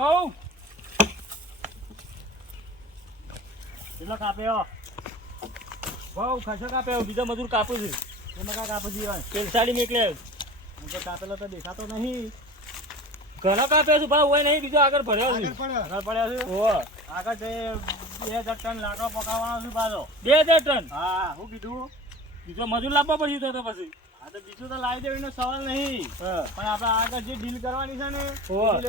ભાવ કેટલો કાપ્યો? ભાવ ખાસો કાપ્યો, બીજો મજૂર કાપું છું. એમાં કા કાપું છું? પેલસાડી મેકલે તો કાપેલો તો દેખાતો નહીં. ઘણો કાપ્યો છું ભાવ, હોય નહીં બીજો આગળ ભર્યો છે. આગળ પડ્યો છે. ઓહો, આગળ તે 2000 ટન લાકડો પકાવવાનો છે પાછો. 2000 ટન? હા. હું કીધું બીજો મજૂર લાવવા પડશે તો પછી. હા તો બીજું તો લાવી દેવું એનો સવાલ નહીં, પણ આપણે આગળ જે ડીલ કરવાની છે ને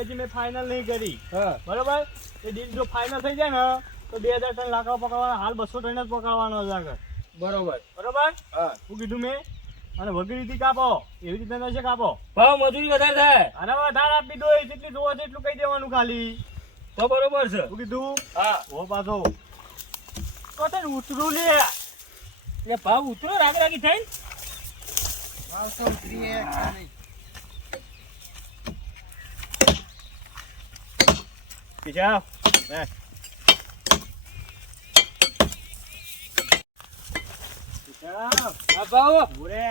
એ હજી મેં ફાઇનલ નહીં કરી. બરોબર? એ ડીલ જો ફાઇનલ થઈ જાય ને તો 2000 ટન લાકડો પકાવવાનો. હાલ 200 ટન જ પકાવવાનો છે આગળ. બરોબર બરોબર. શું કીધું મેં? અને વગેરેથી કાપો, એવી રીતે નશે કાપો. ભાવ મજૂરી વધારે થાય. અને વધારે આપી દો, જેટલી જોવો છે એટલું કહી દેવાનું ખાલી. તો બરોબર છે. શું કીધું? હા. ઓ પાછો કોટે ઉતરું લે. એ ભાવ ઉતરો રાગ રાગી થાય. ભાવ તો ઉતરીએ ખાલી. પીછા ભાવ બોરે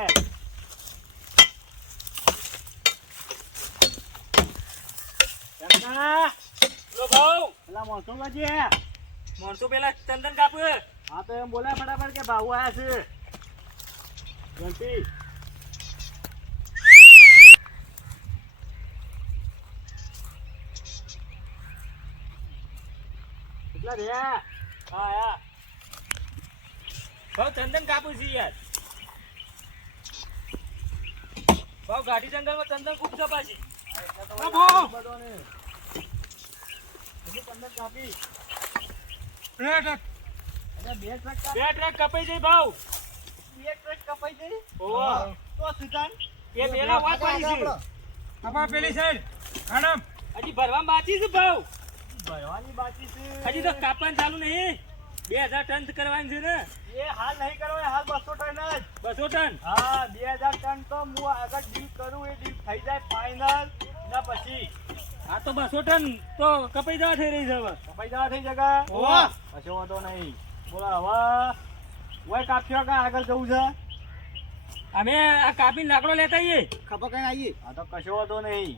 માણસો પેલા ચંદન કાપુ. હા તો એમ બોલ્યા ફટાફટ કે ભાવ આયા છે. ગણતી કેટલા રહ્યા? હા યા ભાવ ચંદન કાપુ છે યાર. ભાવ ગાડી જંગલમાં ચંદન ખૂબ કપાસી. ચંદન કાપી બે ટ્રક કપાઈ જાય ભાવ. 2 ટ્રક કપાઈ જાય. ઓહો તો સુજાન એ પેલા વાત પડી છે. આપા પેલી સાઈડ મેડમ હજી ભરવા બાકી છે ભાવ. ભરવાની બાકી છે હજી તો કાપવાનું ચાલુ નહીં. 2000 ટન કરવાની છે ને. એ હાલ નહીં કરવાનો, હાલ 200 ટન જ. 200 ટન? હા 2000 ટન તો હું આગળ ડીલ કરું એ ડીલ થઈ જાય ફાઇનલ ના પછી. હા તો 200 ટન તો કપાઈ જવા થઈ રહી છે. હવે કપાઈ જવા થઈ જગા. ઓહો કશો વાંધો નહીં. બોલો હવે ઓય કાપ્યો કા આગળ જવું છે? અમે આ કાપીને લાકડો લેતા આવીએ. ખબર કઈ આવીએ. હા તો કશો વાંધો નહીં.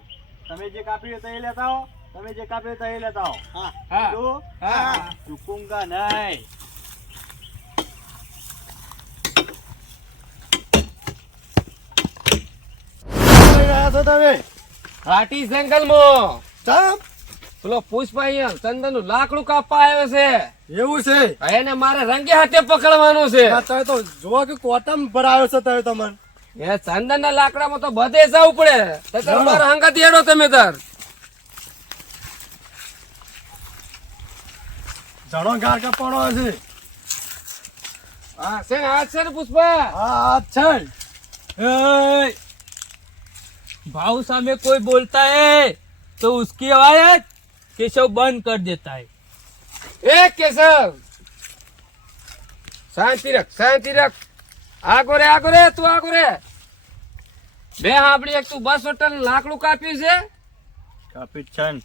તમે જે કાપ્યું તો એ લેતા આવો, તમે જે કાપ્યું તો એ લેતા આવો. હા હા હા ચૂકુંગા નહીં. તમે ઘાટી જંગલ માં ચમ પેલો પુષ્પા અહીંયા ચંદન નું લાકડું કાપવા આવ્યો છે. એવું છે? એને મારે રંગે હાથે પકડવાનું છે. તમે તો જોવો કે કોટમ ભરાયો છે તમે તમને. એ ચંદન ના લાકડામાં તો બધે જવું પડે. તમારા હંગાત હેડો તમે તાર. જણો ગાર કાપવાનો છે. હા છે ને, હાથ છે ને પુષ્પા? હા છે. भाव सामने कोई बोलता है तो उसकी आवाज केशव बंद कर देता है. એ કેશવ શાંતિ રાખ, શાંતિ રાખ. આગો રે તું આગો રે. બે આપડી એક તું 200 ટન લાકડું કાપ્યું છે. काफी छन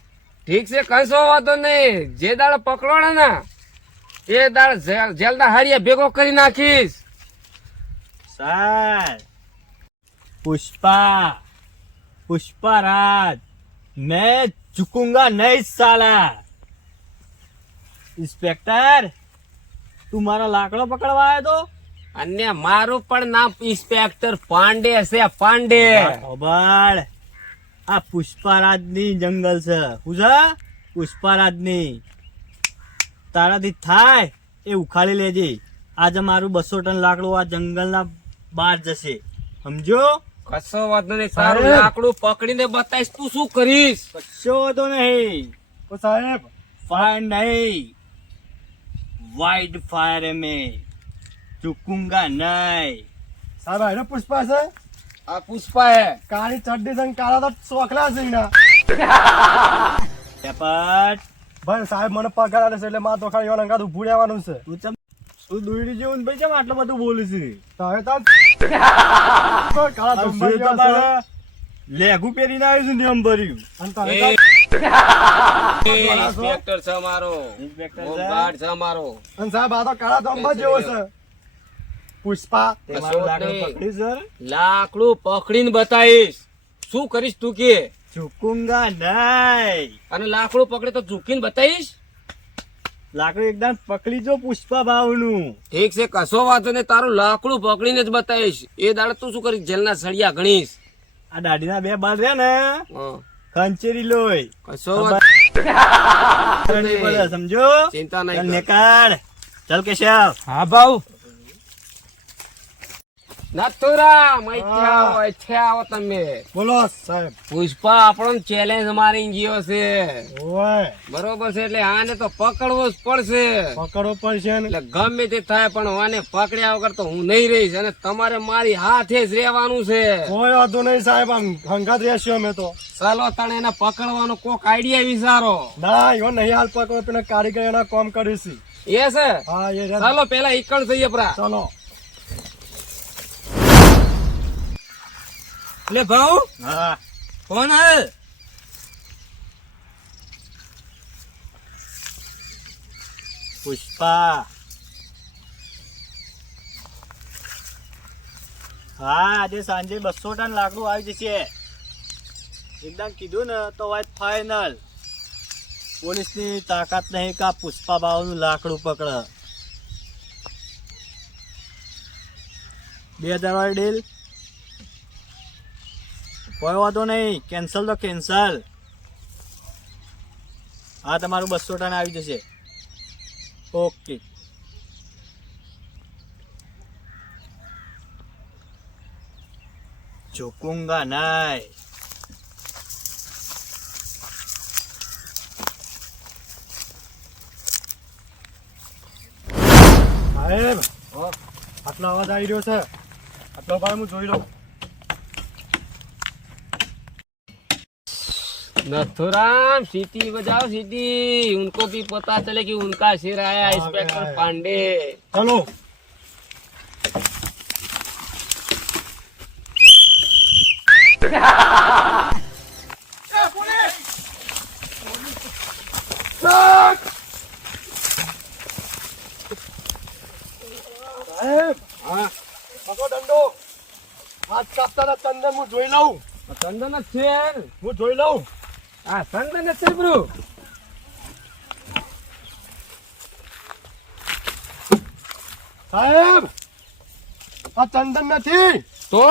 ઠીક છે, કશો વાંધો નહીં. જે દાડે પકડોને ને એ દાડે જેલના હાડિયા ભેગો કરી નાખીશ. सर पुष्पा पुष्पा राज मैं झुकूंगा नहीं साला. इंस्पेक्टर તું મારો લાકડો પકડવા આવ્યો તો? અને મારું પણ નામ ઇન્સ્પેક્ટર પાંડે છે. પાંડે ખબર. આ પુષ્પારાજ ની જંગલ છે. શું છે? પુષ્પારાજ ની. તારાથી થાય એ ઉખાડી લેજે. આજે મારું 200 ટન લાકડું આ જંગલના બહાર જશે, સમજો? કશો વાંધો નહીં. તારું લાકડું પકડીને બતાવીશ તું શું કરીશ. કશો વાંધો નહીં. ઓ સાહેબ फायर नहीं, वाइड फायर है मैं, चुकूंगा नहीं. સાહેબ આને પુષ્પા છે. આ પુષ્પા હે. કાળી ચડ્ડી સંગ કાળા તો સોખલા છે ના. પેપટ ભાઈ સાહેબ મને પગાર આલે છે એટલે માર તો ખાલી ઓલા ગાતું ભૂડ્યાવાનું છે. તું દોડી જેવું ભાઈ કેમ આટલું બધું બોલું છે? તમે તો કાળા ધબ્બા જેવા છે. લેગુ પહેરીને આવ્યું છે ને એમ ભર્યું. અને તમે એ ઇન્સ્પેક્ટર છે મારો. ઇન્સ્પેક્ટર હોમગાર્ડ છે મારો. અને સાહેબ આ તો કાળા ધબ્બા જેવો છે. પુષ્પા તે મારું લાકડું પકડ્યું સર. લાકડું પકડીને બતાવીશ. શું કરીશ તું કે? ઝુકુંગા નહીં. અને લાકડું પકડે તો ઝૂકીને બતાવીશ. લાકડું એકદમ પકડી જો પુષ્પા ભાવનું. ઠીક છે, કશો વાંધો નહીં, તારું લાકડું પકડીને જ બતાવીશ. એ દાડે તું શું કરીશ? જેલના સળિયા ગણીશ. આ દાઢીના બે બાલ રહ્યા ને હં. ખંચેરી લોય કશો વાંધો નહીં પડે, સમજો. ચિંતા ચાલ નહીં કર. નીકળ. ચાલ કેશવ. હા ભાઉ. નથુરામ, અહીંથી આવો તમે. બોલો સાહેબ. પુષ્પા આપણો ચેલેન્જ મારી ગયો છે. ઓય બરોબર છે, એટલે આને તો પકડવો જ પડશે. પકડવો પડશે ને. એટલે ગમે તે થાય પણ આને પકડ્યા વગર તો હું નહીં રહીશ. અને તમારે મારી હાથે જ રહેવાનું છે. કોઈ વાંધો નહીં સાહેબ, આમ હંગાત રહેશું અમે તો. ચાલો તને એને પકડવાનો કોક આઈડિયા વિચારો. ના એવો નહીં હાલ પકડો, પેલા કારીગર એના કામ કરીશું. એ છે. હા એ રહ્યા. ચાલો પેલા ઈકણ થઈએ પરા. ચલો. એટલે ભાઉ હા કોણ હે? પુષ્પા. હા આજે સાંજે 200 ટન લાકડું આવી જશે. એકદમ કીધું ને તો વાત ફાઈનલ. પોલીસની તાકાત નહીં કે આ પુષ્પા બાવનું લાકડું પકડે. 2000 વાળી ડીલ. કોઈ વાંધો નહીં, કેન્સલ તો કેન્સલ. હા તમારું 200 ટન આવી જશે. ઓકે. ઝુકુંગા નહીં. સાહેબ આટલો અવાજ આવી રહ્યો છે, આટલો ભાઈ હું જોઈ લઉં. नथुराम, सीटी बजाओ सीटी. उनको भी पता चले कि उनका सिर आया. इंस्पेक्टर पांडे. ચલો. સાહેબ હા, પકડો દંડો. હાથ કાપતા ચંદન હું જોઈ લઉં. ચંદન જ છે. હું જોઈ લઉં. હા, ચંદન જ છે બ્રો. સાહેબ આ ચંદન નથી, તો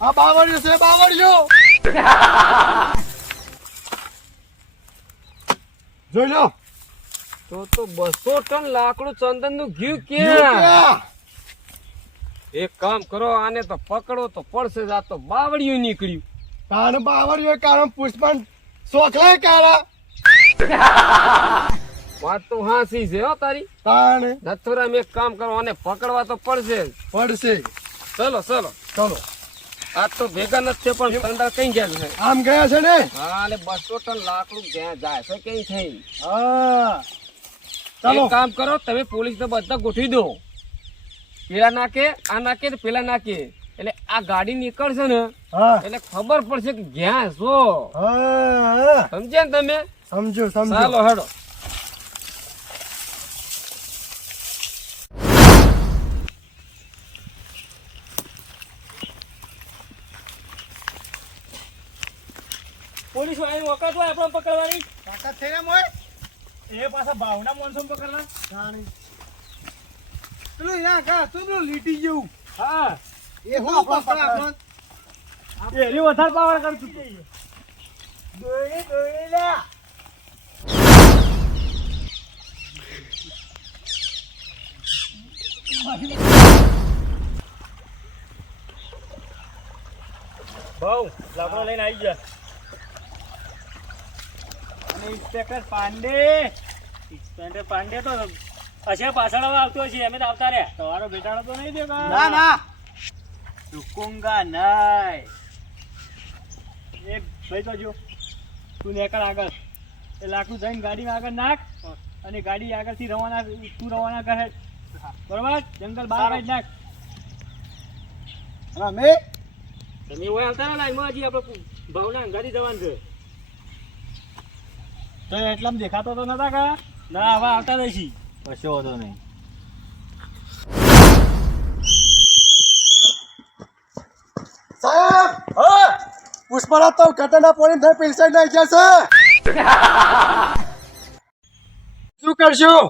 આ બાવળિયો છે, બાવળિયો. જોઈ લો. તો 200 ટન લાકડું ચંદન નું ઘી ક્યાં? ક્યાં? એક કામ કરો, આને તો પકડો તો પડશે જ. આ તો બાવળિયું નીકળ્યું. કારણ બાવળિયો કારણ પુષ્પન શોખલાય કાળા. વાત તો હાસી છે હો તારી. તાણે નથુરામ, એક કામ કરો, આને પકડવા તો પડશે જ. પડશે. ચલો ચલો. ચલો. આજ તો ભેગા નથી પણ ચંદા કઈ ગયા છે. આમ ગયા છે ને. હા, એટલે 200 ટન લાકડું ત્યાં જાય છે કઈ થઈ. હા ચલો. એક કામ કરો, તમે પોલીસ ને બધા ગોઠવી દો. પેલા નાકે, આ નાકે ને પેલા નાકે. એટલે આ ગાડી નીકળશે ને હા એટલે ખબર પડશે કે ક્યાં છો. હા સમજ્યા ને તમે? સમજો સમજો. ચાલો હેડો. પોલીસ વાળાની વખત હોય આપણે પકડવાની. તાકાત થઈ ને મોય. એ પાછા ભાવના મોનસૂન પકડવા. તાણે પેલું યા કા તું પેલું લીટી જેવું. હા એ હું પકડ આપણો. એરી વધારે પાવર કરતું હતું. દોડી દોડી લે. ભાઉ લાકડો લઈને આવી ગયા. અને ઇન્સ્પેક્ટર પાંડે તો હશે પાછળ હવે આવતો હશે. અમે તો આવતા રહ્યા. તમારો બેટાડો તો નહીં દેખા. ના ના ઝુકુંગા નહીં. એક ભાઈ તો જો તું નીકળ આગળ. એ લાકડું જઈને ગાડીમાં આગળ નાખ અને ગાડી આગળથી રવાના તું રવાના કરે. બરોબર? જંગલ બહાર કાઢી નાખ. રમે તમે ઓય આવતા ને લાઈનમાં હજી આપણે ભાવના ગાડી જવાનું છે. તો એટલામાં દેખાતો તો નતા કા? ના હવે આવતા રહીશી. કશો વાંધો નહીં. સાહેબ પુષ્પરાજ તો ગટરના પોણી થઈ પૈસા નાઈ ગયા છે શું કરશું?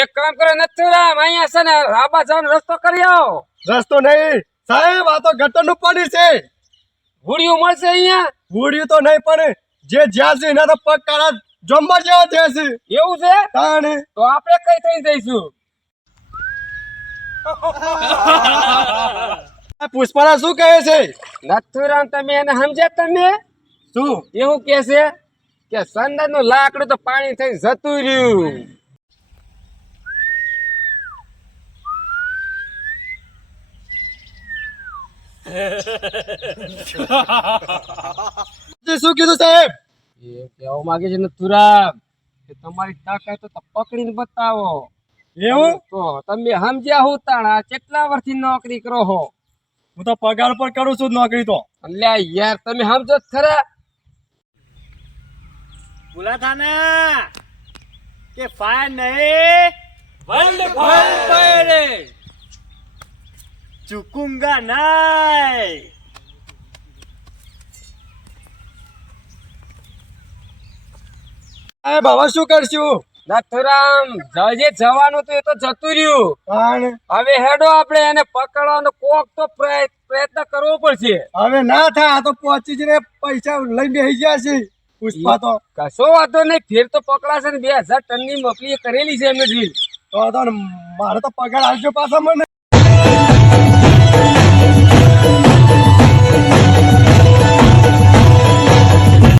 એક કામ કરો નથુરામ, અહીંયા છે ને રાબા જવાનો રસ્તો કરી આવો. રસ્તો નહીં સાહેબ, આ તો ગટરનું પાણી છે. હુડિયું મળશે અહીંયા? બુડ્યું તો નહીં પણ જે જ્યાં છે એના તો પગ કાળા જમવા જેવા થયા છે. એવું છે? તાણે તો આપણે કઈ થઈ જઈશું. આ પુષ્પરાજ શું કહે છે? નથુરામ તમે એને સમજ્યા? તમે શું? એવું કે છે કે સંદર નું લાકડું તો પાણી થઈ જતું રહ્યું. શું કીધું સાહેબ? એ કહેવા માંગે છે નથુરામ કે તમારી તાકાત તો પકડીને બતાવો. એવું? તો તમે સમજ્યા હું તાણા કેટલા વર્ષથી નોકરી કરો છો? હું તો પગાર પર કરું છું નોકરી તો. અલ્યા યાર તમે સમજો જ ખરા. બોલા था ना કે ફાયર નહીં વર્લ્ડ ફાયર ચૂકूंगा नहीं. સાહેબ હવે શું કરશું? નથુરામ જે જવાનું હતું એ તો જતું રહ્યું. તાણે હવે હેડો આપણે એને પકડવાનો કોક તો પ્રયત્ન કરવો પડશે. હવે ના થાય, આ તો પહોંચી જઈને પૈસા લઈને બેસી ગયા છે પુષ્પા તો. કશો વાંધો નહીં, ફેર તો પકડાશે ને. 2000 ટનની મફલી કરેલી છે એમને ડ્રીલ. તો મારે તો પગાર આવજો પાછા મને.